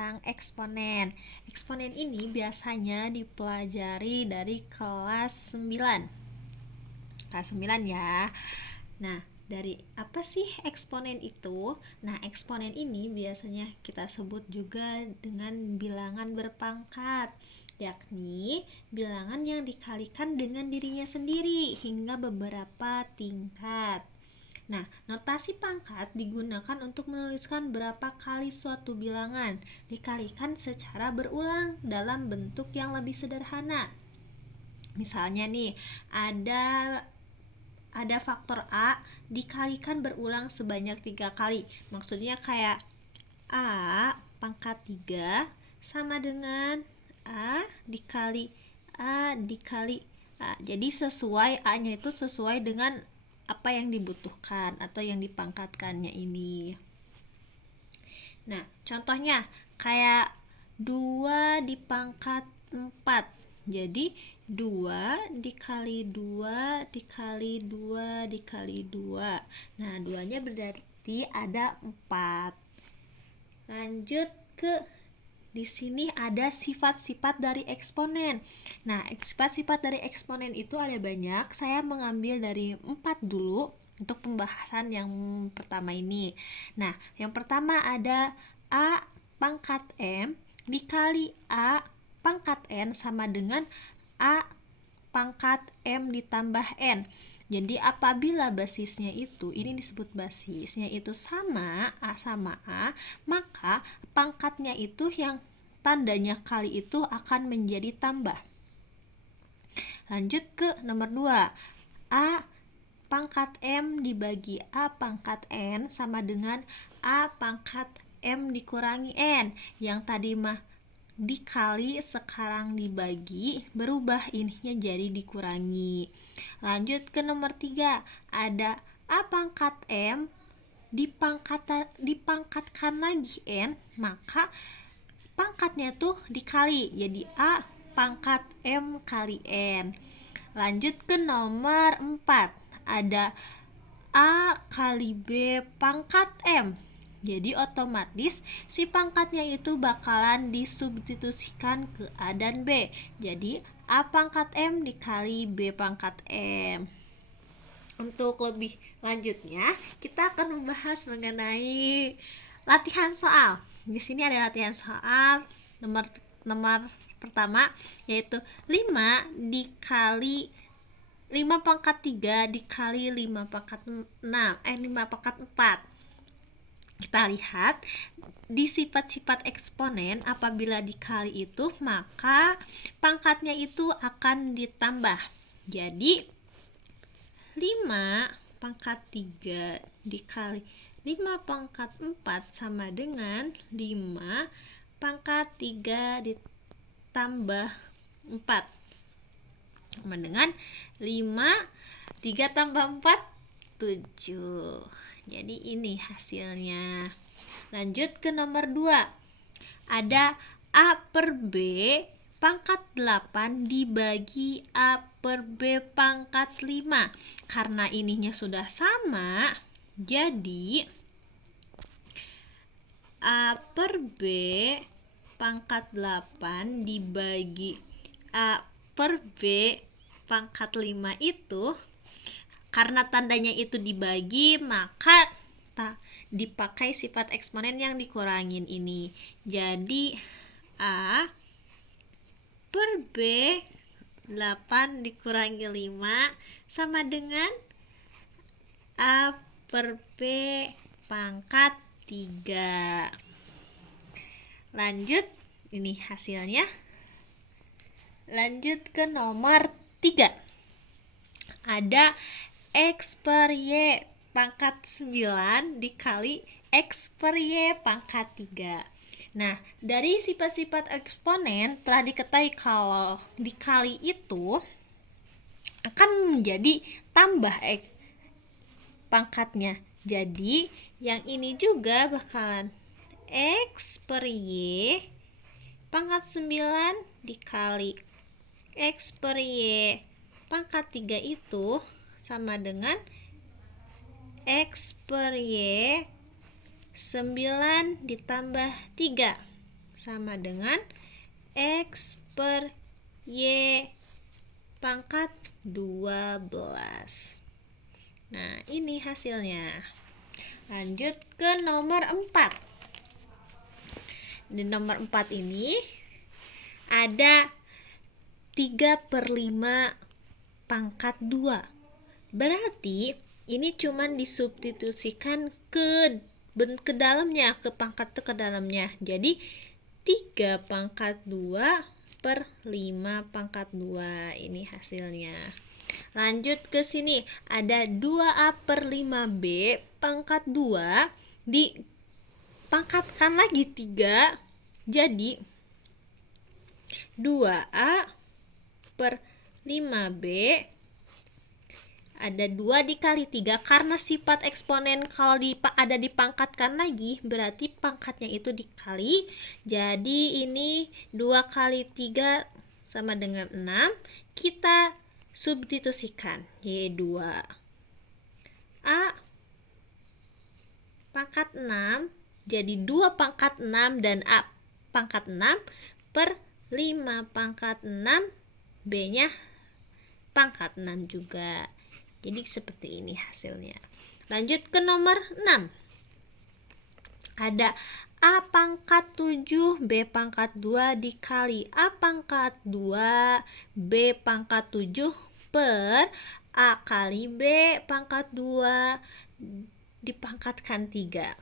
tentang eksponen. Eksponen ini biasanya dipelajari dari kelas 9. Kelas 9 ya. Nah, dari apa sih eksponen itu? Nah, eksponen ini biasanya kita sebut juga dengan bilangan berpangkat, yakni bilangan yang dikalikan dengan dirinya sendiri hingga beberapa tingkat. Nah, notasi pangkat digunakan untuk menuliskan berapa kali suatu bilangan dikalikan secara berulang dalam bentuk yang lebih sederhana. Misalnya nih, ada faktor A dikalikan berulang sebanyak 3 kali. Maksudnya kayak A pangkat 3 sama dengan A dikali A dikali A. Jadi A-nya itu sesuai dengan apa yang dibutuhkan atau yang dipangkatkannya ini. Nah, contohnya kayak 2 dipangkat 4. Jadi 2 dikali 2 dikali 2 dikali 2. Nah, 2-nya berarti ada 4. Lanjut ke di sini ada sifat-sifat dari eksponen. Nah, sifat-sifat dari eksponen itu ada banyak. Saya mengambil dari 4 dulu untuk pembahasan yang pertama ini. Nah, yang pertama ada A pangkat M dikali A pangkat N sama dengan A pangkat M ditambah N. Jadi apabila basisnya itu, ini disebut basisnya itu sama A, maka pangkatnya itu yang tandanya kali itu akan menjadi tambah. Lanjut ke nomor 2. A pangkat M dibagi A pangkat N sama dengan A pangkat M dikurangi N. Yang tadi mah dikali, sekarang dibagi, berubah ininya jadi dikurangi. Lanjut ke nomor 3. Ada A pangkat M dipangkatkan lagi N, maka pangkatnya tuh dikali, jadi A pangkat M kali N. Lanjut ke nomor 4. Ada A kali B pangkat M. Jadi otomatis si pangkatnya itu bakalan disubstitusikan ke A dan B. Jadi A pangkat M dikali B pangkat M. Untuk lebih lanjutnya, kita akan membahas mengenai latihan soal. Di sini ada latihan soal nomor pertama, yaitu 5 dikali 5 pangkat 3 dikali 5 pangkat 6 5 pangkat 4. Kita lihat di sifat-sifat eksponen, apabila dikali itu maka pangkatnya itu akan ditambah. Jadi 5 pangkat 3 dikali 5 pangkat 4 sama dengan 5 pangkat 3 ditambah 4 sama dengan 3 tambah 4 7. Jadi ini hasilnya. Lanjut ke nomor 2. Ada A per B pangkat 8 dibagi A per B pangkat 5. Karena ininya sudah sama, jadi A per B pangkat 8 dibagi A per B pangkat 5 itu, karena tandanya itu dibagi, maka dipakai sifat eksponen yang dikurangin ini. Jadi A per B 8 dikurangi 5 sama dengan A per B pangkat 3. Lanjut, ini hasilnya. Lanjut ke nomor 3. Ada X per Y pangkat 9 dikali X per Y pangkat 3. Nah, dari sifat-sifat eksponen telah diketahui kalau dikali itu akan menjadi tambah X pangkatnya. Jadi, yang ini juga bakalan X per Y pangkat 9 dikali X per Y pangkat 3 itu sama dengan X per Y 9 ditambah 3 sama dengan X per Y pangkat 12. Nah, ini hasilnya. Lanjut ke nomor 4. Di nomor 4 ini ada 3/5 pangkat 2. Berarti ini cuman disubstitusikan ke dalamnya, ke pangkat ke dalamnya. Jadi 3/2/5 pangkat 2. Ini hasilnya. Lanjut ke sini, ada 2A/5B pangkat 2 dipangkatkan lagi 3, jadi 2A/5B ada 2 dikali 3, karena sifat eksponen kalau ada dipangkatkan lagi berarti pangkatnya itu dikali. Jadi ini 2 kali 3 sama dengan 6. Kita substitusikan, Y2 A pangkat 6 jadi 2 pangkat 6 dan A pangkat 6 per 5 pangkat 6, B nya pangkat 6 juga. Jadi seperti ini hasilnya. Lanjut ke nomor 6. Ada A pangkat 7 B pangkat 2 dikali A pangkat 2 B pangkat 7 per A kali B pangkat 2 dipangkatkan 3.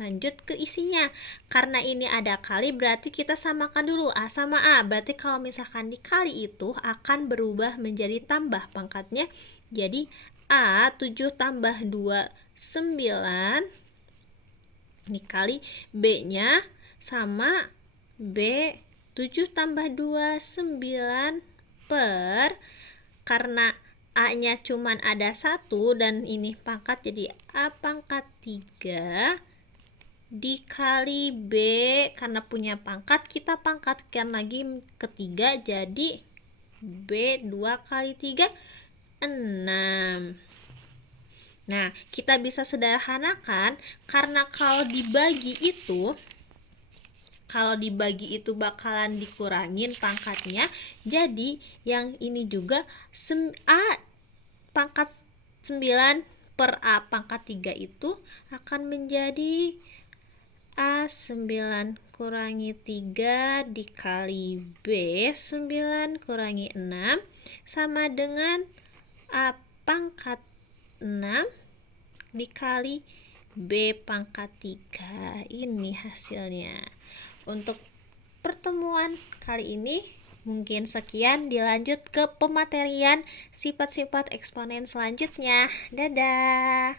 Lanjut ke isinya. Karena ini ada kali berarti kita samakan dulu A sama A. Berarti kalau misalkan dikali itu akan berubah menjadi tambah pangkatnya. Jadi A 7 tambah 2 9 dikali B nya sama B 7 tambah 2 9 per, karena A nya cuman ada 1 dan ini pangkat jadi A pangkat 3 dikali B, karena punya pangkat kita pangkatkan lagi ke 3 jadi B 2 kali 3 6. Nah, kita bisa sederhanakan karena kalau dibagi itu bakalan dikurangin pangkatnya. Jadi yang ini juga A pangkat 9 per A pangkat 3 itu akan menjadi A 9 kurangi 3 dikali B 9 kurangi 6 sama dengan A pangkat 6 dikali B pangkat 3. Ini hasilnya. Untuk pertemuan kali ini mungkin sekian, dilanjut ke pematerian sifat-sifat eksponen selanjutnya. Dadah.